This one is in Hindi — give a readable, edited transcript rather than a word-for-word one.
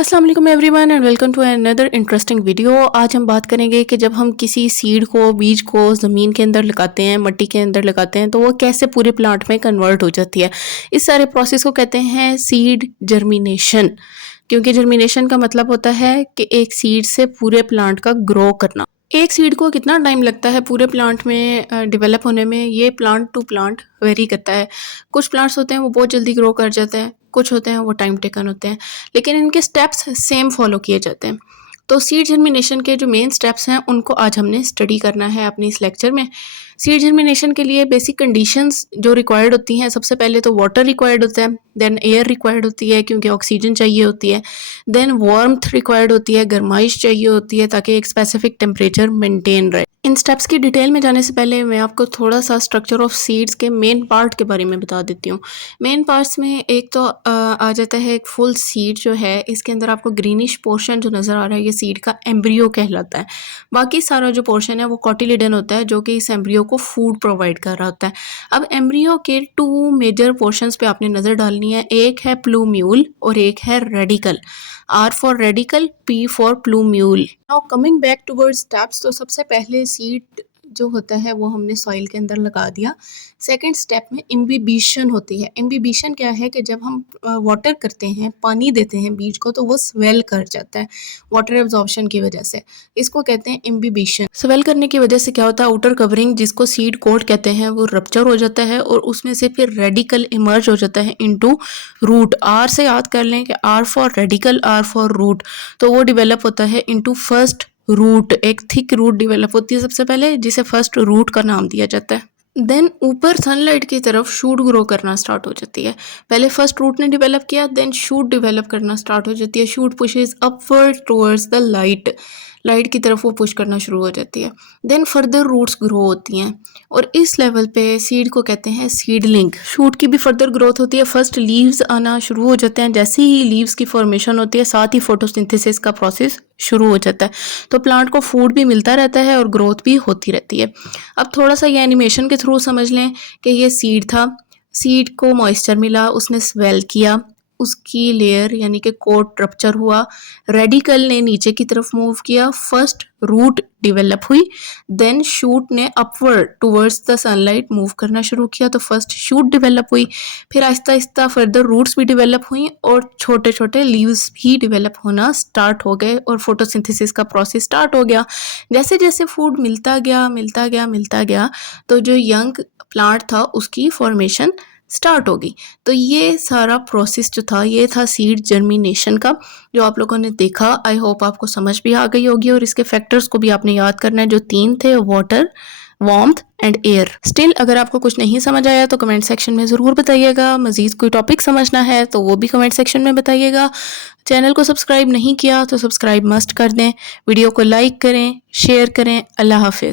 अस्सलाम वालेकुम everyone and welcome to another interesting video. आज हम बात करेंगे कि जब हम किसी सीड को बीज को ज़मीन के अंदर लगाते हैं, मिट्टी के अंदर लगाते हैं, तो वो कैसे पूरे प्लांट में कन्वर्ट हो जाती है। इस सारे प्रोसेस को कहते हैं सीड जर्मिनेशन, क्योंकि जर्मिनेशन का मतलब होता है कि एक सीड से पूरे प्लांट का ग्रो करना। एक सीड को कितना टाइम लगता है पूरे प्लांट में डेवलप होने में, ये प्लांट टू प्लांट वेरी करता है। कुछ प्लांट्स होते हैं वो बहुत जल्दी ग्रो कर जाते हैं, कुछ होते हैं वो टाइम टेकन होते हैं, लेकिन इनके स्टेप्स सेम फॉलो किए जाते हैं। तो सीड जर्मिनेशन के जो मेन स्टेप्स हैं उनको आज हमने स्टडी करना है अपनी इस लेक्चर में। सीड जर्मिनेशन के लिए बेसिक कंडीशंस जो रिक्वायर्ड होती हैं, सबसे पहले तो वाटर रिक्वायर्ड होता है, देन एयर रिक्वायर्ड होती है क्योंकि ऑक्सीजन चाहिए होती है, देन वार्मथ रिक्वायर्ड होती है, गर्माइश चाहिए होती है ताकि एक स्पेसिफिक टेम्परेचर मेंटेन रहे। इन स्टेप्स की डिटेल में जाने से पहले मैं आपको थोड़ा सा स्ट्रक्चर ऑफ सीड्स के मेन पार्ट के बारे में बता देती हूँ। मेन पार्ट्स में एक तो आ जाता है एक फुल सीड जो है, इसके अंदर आपको ग्रीनिश पोर्शन जो नज़र आ रहा है ये सीड का एम्ब्रियो कहलाता है। बाकी सारा जो पोर्शन है वो कॉटिलिडन होता है जो कि इस एम्ब्रियो को फूड प्रोवाइड कर रहा होता है। अब एम्ब्रियो के टू मेजर पोर्शंस पे आपने नज़र डालनी है, एक है प्लूम्यूल और एक है radicle. R for radicle, P for plumule. Now coming back towards steps, तो सबसे पहले सीड जो होता है वो हमने सॉइल के अंदर लगा दिया। सेकंड स्टेप में इम्बिबिशन होती है। इम्बिबिशन क्या है कि जब हम वाटर करते हैं, पानी देते हैं बीज को, तो वो स्वेल कर जाता है वाटर एब्जॉर्प्शन की वजह से। इसको कहते हैं इम्बिबिशन। स्वेल करने की वजह से क्या होता है, आउटर कवरिंग जिसको सीड कोट कहते हैं वो रप्चर हो जाता है और उसमें से फिर रेडिकल इमर्ज हो जाता है इनटू रूट। आर से याद कर लें कि R for radicle, R for root, तो वो डिवेलप होता है इनटू फर्स्ट रूट। एक थिक रूट डिवेलप होती है सबसे पहले, जिसे फर्स्ट रूट का नाम दिया जाता है। देन ऊपर सनलाइट की तरफ शूट ग्रो करना स्टार्ट हो जाती है। पहले फर्स्ट रूट ने डेवलप किया, देन शूट डेवलप करना स्टार्ट हो जाती है। Shoot pushes upward towards the light, light की तरफ वो पुश करना शुरू हो जाती है। देन फर्दर रूट्स ग्रो होती हैं और इस लेवल पे सीड को कहते हैं सीडलिंग। शूट की भी फर्दर ग्रोथ होती है, फर्स्ट लीव्स आना शुरू हो जाते हैं। जैसे ही लीव्स की फॉर्मेशन होती है साथ ही फोटोसिंथेसिस का प्रोसेस शुरू हो जाता है, तो प्लांट को फूड भी मिलता रहता है और ग्रोथ भी होती रहती है। अब थोड़ा सा ये एनिमेशन के थ्रू समझ लें कि ये सीड था, सीड को मॉइस्चर मिला, उसने स्वेल किया, उसकी लेयर यानी कि कोट रप्चर हुआ, रेडिकल ने नीचे की तरफ मूव किया, फर्स्ट रूट डेवलप हुई, देन शूट ने upward towards the sunlight move करना शुरू किया, तो फर्स्ट शूट डेवलप हुई। फिर आहिस्ता आहिस्ता फर्दर रूट्स भी डेवलप हुई और छोटे छोटे लीव्स भी डेवलप होना स्टार्ट हो गए और फोटोसिंथेसिस का प्रोसेस स्टार्ट हो गया। जैसे जैसे फूड मिलता गया तो जो यंग प्लांट था उसकी फॉर्मेशन स्टार्ट होगी। तो ये सारा प्रोसेस जो था ये था सीड जर्मिनेशन का, जो आप लोगों ने देखा। आई होप आपको समझ भी आ गई होगी और इसके फैक्टर्स को भी आपने याद करना है, जो 3 थे, water, warmth and air. Still अगर आपको कुछ नहीं समझ आया तो कमेंट सेक्शन में ज़रूर बताइएगा। मज़ीद कोई टॉपिक समझना है तो वो भी कमेंट सेक्शन में बताइएगा। चैनल को सब्सक्राइब नहीं किया तो सब्सक्राइब मस्ट कर दें। वीडियो को लाइक करें, शेयर करें। अल्लाह हाफिज़।